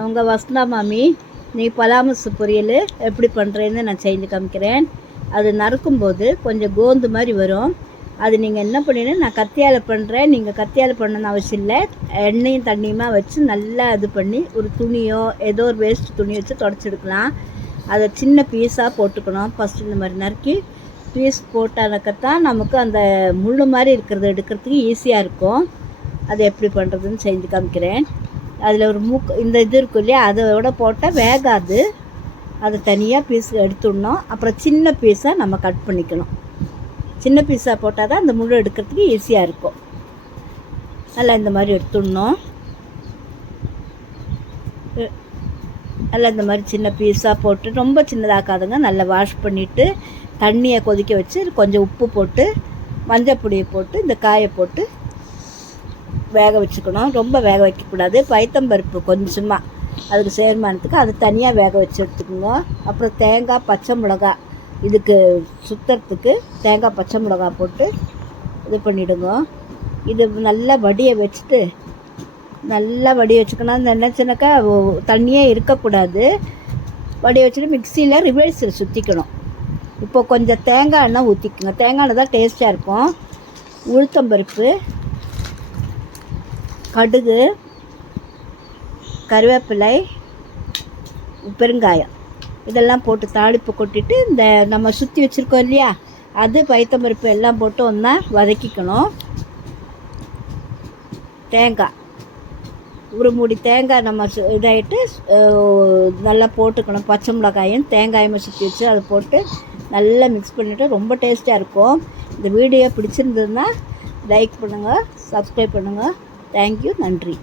அவங்க வசந்தா மாமி. நீ பலாமசு பொரியல் எப்படி பண்ணுறேன்னு நான் செஞ்சு காமிக்கிறேன். அது நறுக்கும்போது கொஞ்சம் கோந்து மாதிரி வரும். அது நீங்கள் என்ன பண்ணிடணும், நான் கத்தியால் பண்ணுறேன், நீங்கள் கத்தியால் பண்ணணும்னு அவசியம் இல்லை. எண்ணெயும் தண்ணியுமா வச்சு நல்லா இது பண்ணி ஒரு துணியோ ஏதோ ஒரு வேஸ்ட் துணி வச்சு தொடச்சி அதை சின்ன பீஸாக போட்டுக்கணும். ஃபஸ்ட்டு இந்த மாதிரி நறுக்கி பீஸ் போட்டானக்கத்தான் நமக்கு அந்த முள் மாதிரி இருக்கிறத எடுக்கிறதுக்கு ஈஸியாக இருக்கும். அது எப்படி பண்ணுறதுன்னு செஞ்சு காமிக்கிறேன். அதில் ஒரு இந்த இது இருக்கும் இல்லையா, அதோட போட்டால் வேகாது. அதை தனியாக பீஸ் எடுத்துடணும். அப்புறம் சின்ன பீஸாக நம்ம கட் பண்ணிக்கணும். சின்ன பீஸாக போட்டால் தான் அந்த முள் எடுக்கிறதுக்கு ஈஸியாக இருக்கும். நல்லா இந்த மாதிரி எடுத்துடணும். நல்லா இந்த மாதிரி சின்ன பீஸாக போட்டு ரொம்ப சின்னதாக்காதுங்க. நல்லா வாஷ் பண்ணிவிட்டு தண்ணியை கொதிக்க வச்சு கொஞ்சம் உப்பு போட்டு மஞ்சள் பொடியை போட்டு இந்த காயை போட்டு வேக வச்சுக்கணும். ரொம்ப வேக வைக்கக்கூடாது. பைத்தம்பருப்பு கொஞ்சமாக அதுக்கு சேர்மானத்துக்கு அது தனியாக வேக வச்சு எடுத்துக்கோங்க. அப்புறம் தேங்காய் பச்சை மிளகா, இதுக்கு சுத்தறதுக்கு தேங்காய் பச்சை மிளகா போட்டு இது பண்ணிவிடுங்க. இது நல்லா வடியை வச்சுட்டு நல்லா வடியை வச்சுக்கணும். நினச்சினாக்கா தண்ணியே இருக்கக்கூடாது. வடியை வச்சுட்டு மிக்சியில் ரிவர்ஸில் சுற்றிக்கணும். இப்போ கொஞ்சம் தேங்காய் எண்ணெய் ஊற்றிக்குங்க. தேங்காய் எண்ணெய் தான் டேஸ்ட்டாக இருக்கும். உளுத்தம்பருப்பு, கடுகு, கருவேப்பிலை, பெருங்காயம் இதெல்லாம் போட்டு தாளிப்பு கொட்டிட்டு இந்த நம்ம சுற்றி வச்சுருக்கோம் இல்லையா, அது பைத்தம்பருப்பு எல்லாம் போட்டு ஒன்றா வதக்கிக்கணும். தேங்காய் ஒரு மூடி தேங்காய் நம்ம இதாகிட்டு நல்லா போட்டுக்கணும். பச்சை மிளகாயும் தேங்காயுமே சுற்றி வச்சு அதை போட்டு நல்லா மிக்ஸ் பண்ணிவிட்டு ரொம்ப டேஸ்ட்டாக இருக்கும். இந்த வீடியோ பிடிச்சிருந்ததுன்னா லைக் பண்ணுங்கள், சப்ஸ்கிரைப் பண்ணுங்கள். தேங்க்யூ, நன்றி.